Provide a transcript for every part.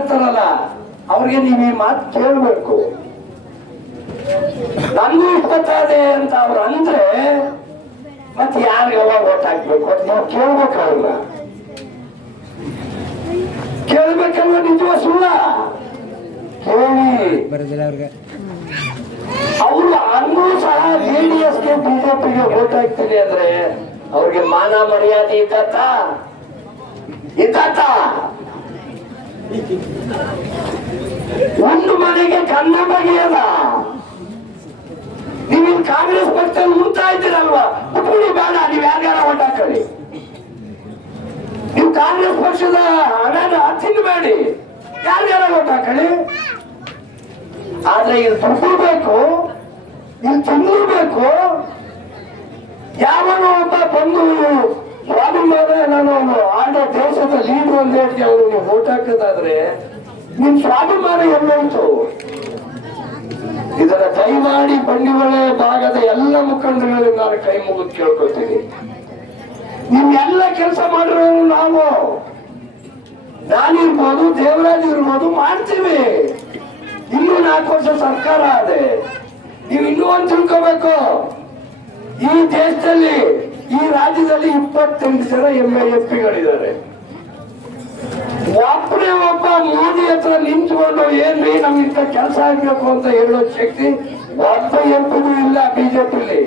ಇರ್ತಾರಲ್ಲ ಅವ್ರಿಗೆ ನೀವು ಈ ಮಾತು ಕೇಳಬೇಕು. ನನ್ನ ಇಪ್ಪತ್ತಾದೆ ಅಂತ ಅವ್ರು ಅಂದ್ರೆ ಮತ್ತೆ ಯಾರಿಗವ ಓಟ್ ಹಾಕ್ಬೇಕು ಅಂತ ನೀವು ಕೇಳ್ಬೇಕು ಅವ್ರನ್ನ. ಕೇಳ್ಬೇಕಲ್ವ ನಿಜವ ಸುಳ್ಳ? ಕೇಳಿ ಅವರು ಅನ್ನೂ ಸಹ ಜೆಡಿಎಸ್ಗೆ ಬಿಜೆಪಿಗೆ ಓಟ್ ಹಾಕ್ತೀನಿ ಅಂದ್ರೆ ಅವ್ರಿಗೆ ಮಾನ ಮರ್ಯಾದೆ ಇದ್ದತ್ತ? ಇದ್ದತ್ತ? ಒಂದು ಮನೆಗೆ ಕನ್ನ ಬಗೆಯಲ್ಲ ನೀವು ಕಾಂಗ್ರೆಸ್ ಪಕ್ಷದಲ್ಲಿ ಮುಂತಾ ಇದ್ದೀರಲ್ವಾ? ಉಪ್ಪುಳಿ ಬೇಡ, ನೀವು ಯಾರ್ಯಾರ ಹೊಟ್ಟಾಕಿ ನೀವು ಕಾಂಗ್ರೆಸ್ ಪಕ್ಷದ ಹಣನ ತಿನ್ನಬೇಡಿ ಯಾರ್ಯಾರ ಹೊಟ್ಟಾಕಿ ಆದ್ರೆ ಇಲ್ಲಿ ದುಡ್ಡು ಇಲ್ಲಿ ತಿನ್ನಬೇಕು. ಯಾವನೋ ಒಬ್ಬ ಅಂತ ಹೇಳ್ತೀವಿ ನೀವು ಓಟ್ ಹಾಕೋದಾದ್ರೆ ನಿಮ್ ಸ್ವಾಭಿಮಾನ ಎಲ್ಲೋಯ್ತು ಇದರ ದಯಮಾಡಿ ಬಂಡಿವಳೆ ಭಾಗದ ಎಲ್ಲ ಮುಖಂಡರಲ್ಲಿ ನಾನು ಕೈ ಮುಗಿದು ಕೇಳ್ಕೊತೀನಿ ನಿಮ್ಗೆಲ್ಲ ಕೆಲಸ ಮಾಡಿರೋ ನಾವು. ನಾನಿರ್ಬೋದು, ದೇವರಾಜ್ ಇರ್ಬೋದು, ಮಾಡ್ತೀವಿ. ಇನ್ನೂ ನಾಲ್ಕು ವರ್ಷ ಸರ್ಕಾರ ಅದೇ ನೀವು ಇನ್ನೂ ಒಂದು ತಿಳ್ಕೋಬೇಕು. ಈ ದೇಶದಲ್ಲಿ, ಈ ರಾಜ್ಯದಲ್ಲಿ ಇಪ್ಪತ್ತೆಂಟು ಜನ ಎಂ ಎಲ್ ಪಿಗಳಿದ್ದಾರೆ. ಒಬ್ಬನೇ ಒಬ್ಬ ಮೋದಿ ಹತ್ರ ನಿಂತ್ಕೊಂಡು ಏನ್ರಿ ನಮ್ಗಿಂತ ಕೆಲಸ ಆಗ್ಬೇಕು ಅಂತ ಹೇಳೋ ಶಕ್ತಿ ಒಬ್ಬ ಎಂಬುದು ಇಲ್ಲ ಬಿಜೆಪಿಲಿ.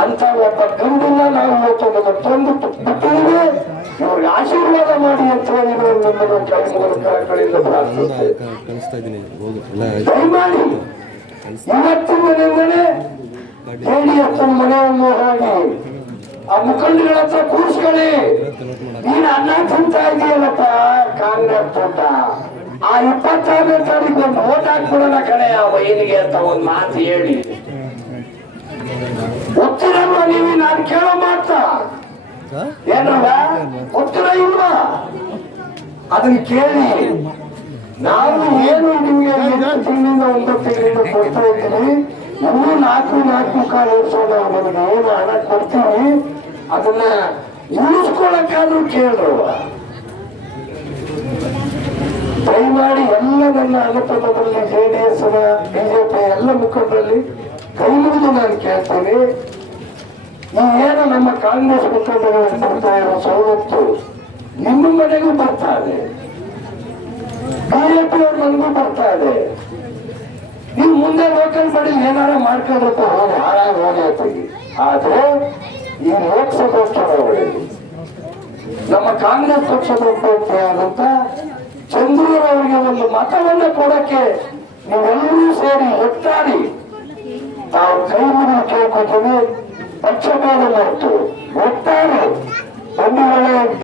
ಅಂತ ಒಬ್ಬ ಗಂಡನ್ನ ನಾವು ಇವತ್ತು ತಂದು ಬಿಟ್ಟಿದ್ದೀವಿ. ಇವ್ರಿಗೆ ಆಶೀರ್ವಾದ ಮಾಡಿ ಅಂತ ಹೇಳಿ ಇವತ್ತಿನ ನಮ್ಮನ್ನು ಹೇಳಿ ಕಡೆಯಿಂದ ದಯಮಾಡಿ ಇವತ್ತಿನಿಂದಲೇ ಜೆಡಿಎಸ್ ಮನೆಯನ್ನು ಹೋಗಿ ಆ ಮುಖಂಡಗಳ ಹತ್ರ ಕೂರಿಸ್ಕೊಳ್ಳಿ. ನೀನು ಅನ್ನ ತಿಂತಾ ಇದೆಯಲ್ಲಪ್ಪ, ಕಾಂಗ್ರೆಸ್ ತೋಟ ಆ ಇಪ್ಪತ್ತಾರನೇ ತಾರೀಕು ಒಂದು ಓಟ್ ಹಾಕ್ಬಿಡೋಣ ಕಡೆ ಆ ವೈನಿಗೆ ಅಂತ ಒಂದು ಮಾತು ಹೇಳಿ. ಉತ್ತರ ನೀವು ನಾನು ಕೇಳೋ ಮಾತಾ? ಏನವ ಉತ್ತರ ಇಲ್ವಾ? ಅದನ್ನ ಕೇಳಿ. ನಾವು ಏನು ನಿಮ್ಗೆ ತಿಂಗಳಿಂದ ಒಂಬತ್ತು ತಿಂಗಳಿಂದ ಕೊಡ್ತಾ ಇದ್ದೀನಿ ಇನ್ನೂ ನಾಲ್ಕು ನಾಲ್ಕು ಕಾಲ ವರ್ಷ ನಾವು ಏನು ಹಣ ಕೊಡ್ತೀವಿ? ಅದನ್ನ ಉಳಿಸ್ಕೊಳ್ಳಕ್ಕಾದ್ರೂ ಕೇಳ್ರವ್ವ. ದಯಮಾಡಿ ಎಲ್ಲ ನನ್ನ ಅನುಪದಲ್ಲಿ ಜೆ ಡಿ ಎಸ್ ಬಿಜೆಪಿ ಎಲ್ಲ ಮುಖಂಡರಲ್ಲಿ ಕೈ ಮುಗಿದು ನಾನು ಕೇಳ್ತೀನಿ. ಏನು ನಮ್ಮ ಕಾಂಗ್ರೆಸ್ ಮುಖಂಡರು ಕೊಡ್ತಾ ಇರೋ ಸವಲತ್ತು ನಿಮ್ಮ ಮನೆಗೂ ಬರ್ತಾ ಇದೆ. ಬಿಜೆಪಿ ಅವ್ರ ಮನೆಗೂ ಬರ್ತಾ ಇದೆ. ನೀವು ಮುಂದೆ ಲೋಕಲ್ ಮಾಡಿ ಏನಾರ ಮಾಡ್ಕೊಂಡ್ರಪ್ಪ ಹೋಗಿ ಹಾಳಾಗಿ ಹೋಗಿ ಆದ್ರೆ ಈ ಲೋಕಸಭಾ ಚುನಾವಣೆಯಲ್ಲಿ ನಮ್ಮ ಕಾಂಗ್ರೆಸ್ ಪಕ್ಷದ ಅಭ್ಯರ್ಥಿಯಾದಂತ ಚಂದ್ರೂರ್ ಅವರಿಗೆ ಒಂದು ಮತವನ್ನು ಕೊಡಕ್ಕೆ ನೀವೆಲ್ಲರೂ ಸೇರಿ ಒಟ್ಟಾಡಿ ತಾವು ಕೈ ಮುಗಿದು ಕೇಳ್ಕೊತೀವಿ ಪಕ್ಷಭೇದ ಮಾಡ್ತು ಒಟ್ಟಾರೆ ಒಂದು ವೇಳೆ